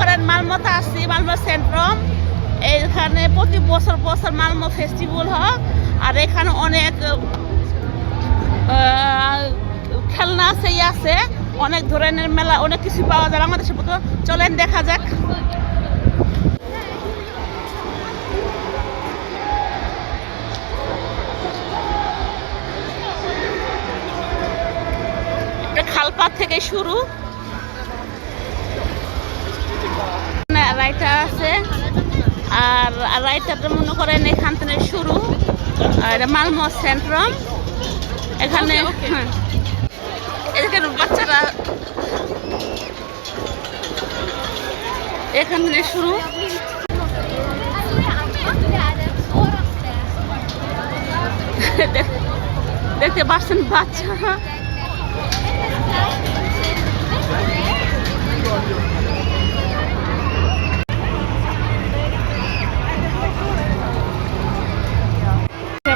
করেন মালমোতে আসছি, Malmo Centrum. এইখানে প্রতি বছর বছর মালমো ফেস্টিভ্যাল হয়, আর এখানে অনেক খেলনা আছে, আছে অনেক ধরনের মেলা, অনেক কিছু পাওয়া যায় বাংলাদেশের মতো। চলেন দেখা যাক। খালপাত থেকে শুরু, রাইটার আছে, আর রাইটারটা মনে করেন এখান থেকে শুরু। আর মালমো সেন্ট্রাম এখানে। এখানে বাচ্চারা এখান থেকে শুরু। দেখতে পাচ্ছেন বাচ্চারা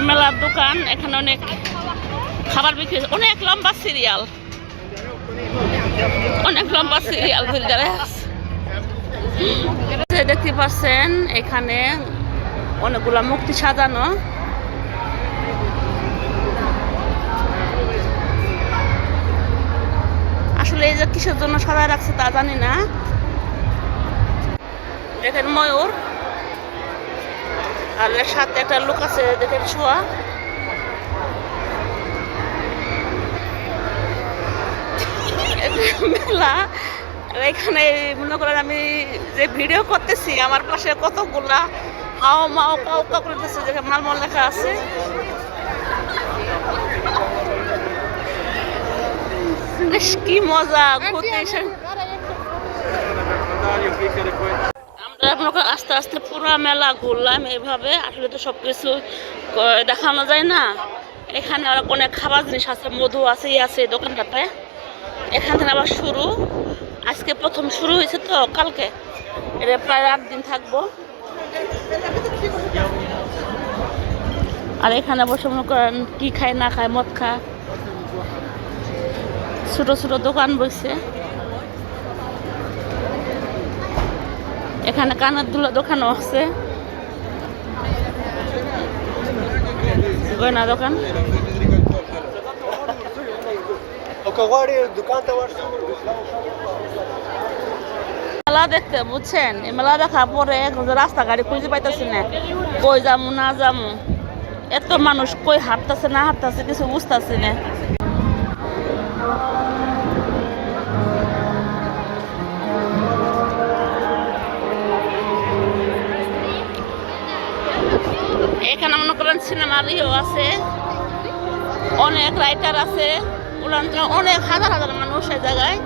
মেলার দোকান। এখানে অনেক খাবার বিক্রি, অনেক লম্বা সিরিয়াল, অনেক লম্বা সিরিয়াল দেখতে পাচ্ছেন। এখানে অনেকগুলা মূর্তি সাজানো। আসলে এই যে কিসের জন্য সাজায় রাখছে তা জানি না। দেখেন ময়ূর, আর এর সাথে একটা লোক আছে, দেখেন শোয়া। মেলা, এখানে মনে করেন আমি যে ভিডিও করতেছি, আমার পাশে কতগুলা হাও মাও কাউ কাউ করতেছে, যেখানে মালমো লেখা আছে। কি মজা ঘুরতে এসে। আমরা আস্তে আস্তে পুরো মেলা ঘুরলাম এইভাবে। আসলে তো সবকিছু দেখানো যায় না। এখানে আর অনেক খাবার জিনিস আছে, মধু আছে, আছে দোকানটাতে। এখান থেকে আবার শুরু, আজকে প্রথম শুরু হয়েছে তো, কালকে এটা প্রায় 8 দিন থাকবো। আর এখানে বসে মনে করেন কি খায় না খায়, মদ খায়, ছোট ছোট দোকান বসে। এখানে কানের দুলের দোকানও আছে, গয়না দোকান। মেলা দেখতে বুঝছেন, এই মেলা দেখা পরে রাস্তা গাড়ি খুঁজে পাইতেছি না, কই যামু না যামু। এত মানুষ কই হাঁটতেছে না হাঁটতেছে কিছু বুঝতেছি না। এখানে মনে করেন সিনেমার ইয়েও আছে, অনেক রাইটার আছে, অনেক হাজার হাজার মানুষ এই জায়গায়।